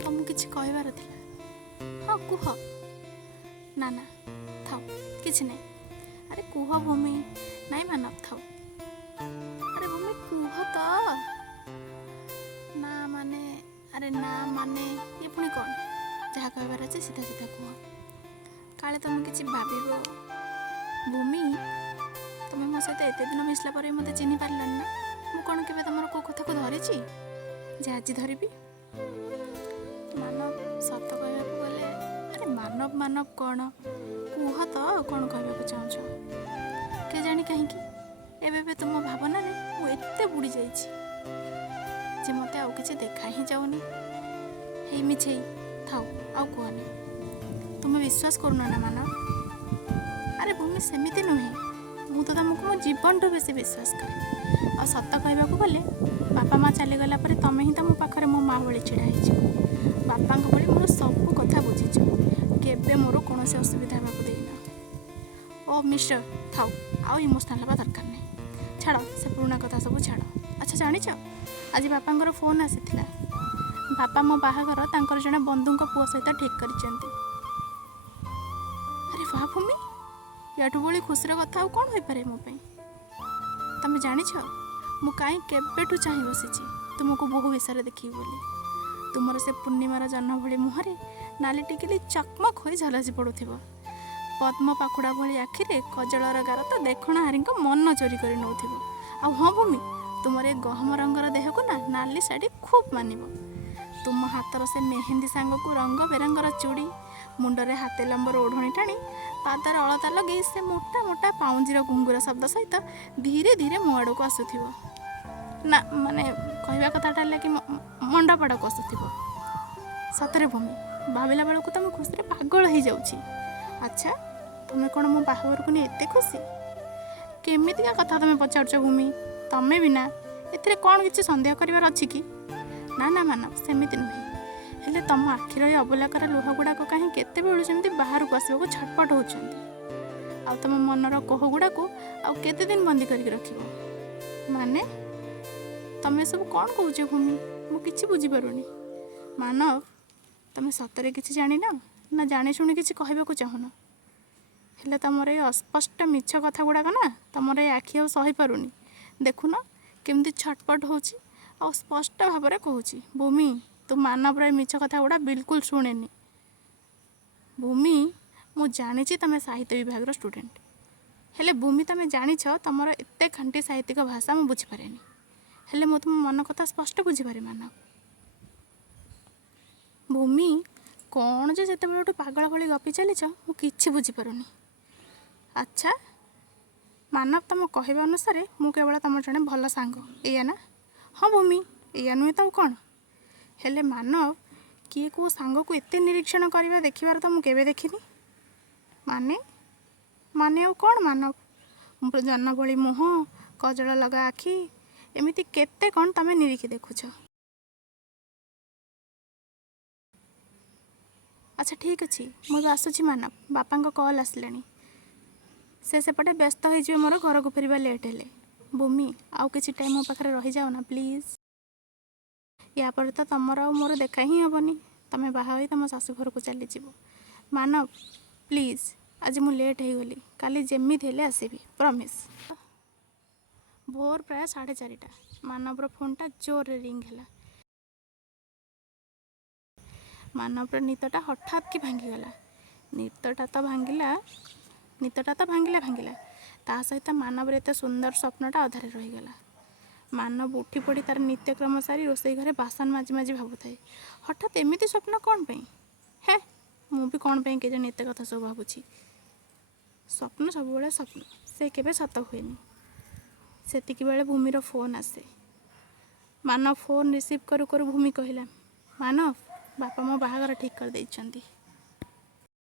तुमको किसी कहबार थिला? हाँ कुह। ना ना थाओ किसी नहीं। अरे कुह भूमि। नहीं मानव थाओ। अरे भूमि कुह तो। ना माने अरे ना माने ये पुणी कौन जहाँ कहबार अच्छे सीधा सीधा कुह। काले तुम किसी भाव भूमि तुम मो सहित एत दिन मिसला पर मत चिन्ह पारान ना मु कौन के तुम कौ कथा को धरी जे आज धरबी। मानव सत कहवाक गले अरे मानव मानव कौन कुह तो कौन कहवाक चाहछ के जानी कहीं एबे तुम भावना मुझे बुड़ी जे मत आउ कि देखा ही जाऊनी हे मिछे थाओ आउ कहनी तुम विश्वास करूना ना मानव। अरे भूमि सेमिति नुहे मु तो तुमको मो जीवन ठू बेसी विश्वास करे आ सत कहवाक गले बापा माँ चलीगला तुम ही तो मो पाखे मो माँ भाई छिड़ा बापा भाई मोर सब कथा बुझीच केबे मोर कौन असुविधा होगा देना। ओ मिस्टर थाओ आउ इमोशनाल हवा दरकार नहीं छाड़ से पुराना कथा सब छाड़। अच्छा जानिच आज बापा फोन आसी बापा मो बाहागर तांकर जड़े बंधु पुओ सहित ठीक कर। अरे वाह भूमि याठू बड़ी खुशी कथा कौन हो पारे मो तुम जानिछ मु कहीं केबेठू चाह बसी तुमको बहु विषय देखी बोली तुमर से पूर्णिमार जन्म भली मुहरे नाली टिकिली चकमक हो झलसी पड़ुथिब पद्म पाखुड़ा भली आखिरे कजलर गार तो देखण हारी मन चोरी कर नौथिब। आ हाँ भूमि तुमर ए गहम रंगर देह को ना नाली शाढ़ी खूब मानिब तुम हाथर से मेहंदी सांग को रंग बेरंगर चूड़ी मुंडरे हाथे लंबर ओढ़णी टाणी पादर अलता लगे से मोटा मोटा पाउंजीर घुंगुर शब्द सहित धीरे धीरे मो आड़ को आसुथिब ना माने कहवा कथाटा कि मंडप आड़ को आसुथिब। सतरे भूमि भाविला बेलू तुम खुशी पागल हो जाऊँगी। अच्छा तुम्हें कौन मो बाहाघर को नहीं एत खुशी केमितिका कथा तुम पचार भूमि तमें भी ना ए कौन किसी सन्देह करार अच्छी कि ना ना मानव सेमिति नुहे हेले तुम आखिर ये अबलाकर लुह गुड़ाक कहीं केते बेलू सेमती बाहर को आसवाक छटपट होती आ तुम मनर कोह गुड़ा को आउ केते दिन बंदी करके रखिब माने तमें सब कौन कौच भूमि मु किछि बुझी पारुनी। मानव तमें सतरे किछि जानी ना जानी शुणी किछि कहबाक चाहुन हेले तुमर ये अस्पष्ट मिछ कथा गुड़ाक ना तुमर ये आखि आ सही पारुनी देखुन केमती छटपट होची आ स्पष्ट भाव में कहूँ भूमि तू मानवर मिछ कथा गुड़ा बिल्कुल शुणेनी। भूमि मु जानी तुम साहित्य विभाग स्टूडेंट हेले भूमि तुम जानी तुमर एत खांटी साहित्यिक भाषा मु बुझीपारे हेले मु तुम मन कथा स्पष्ट बुझीपारे मानव। भूमि कौन जे जिते बड़े पागल भली गपी चलीच मु किछि बुझीपारुनी। अच्छा मानव तुम कहवा अनुसार मु केवल तुम जड़े भल सांग एया ना? हाँ भूमि एया नुहे तो कौन हेले मानव किए को सांग को एत निरीक्षण करवा देखिबार तो मुझे देखनी माने माने आ कौन मानव जन्न भली मुह कजल लगा आखि एमिति केते कौन तमें निरीखी देखुछ। अच्छा ठीक अच्छे मुझे आसूची मानव बापा कॉल आसले से सेपटे व्यस्त हो मोर घर को फेरवा लेट हेले भूमि आउ किसी टाइम मो पाखे रही जाओ ना प्लीज या पर तो तुमर आ मोर देखा ही हेनी तुम बाहा तुम शाशु घर को चली जीव। मानव प्लीज आज मु लेट हो गली काली जेमिति हेले आसबि प्रमिस। भोर प्राय 4:30 मानवर फोनटा जोर रिंग है मानवर निदटा हठात कि भांगीगला निदटा तो भांगिला ता सहित मानवर एत सुंदर स्वप्नटा अधारे रहीगला। मानव उठी पड़ी तार नित्यक्रम सारी रोसई घरे बासन माजी माजी भावुए हठात एमती स्वप्न कौन पे है मु भी कौन पे के जाने एत कथा सब भावुची स्वप्न सब बड़े स्वप्न से केबे सत हुएनी। सेतिकी बेले भूमिर फोन आसे मानव फोन रिसीव करू करू भूमि कहला मानव बापा मो बाहागर ठीक कर देइछंती।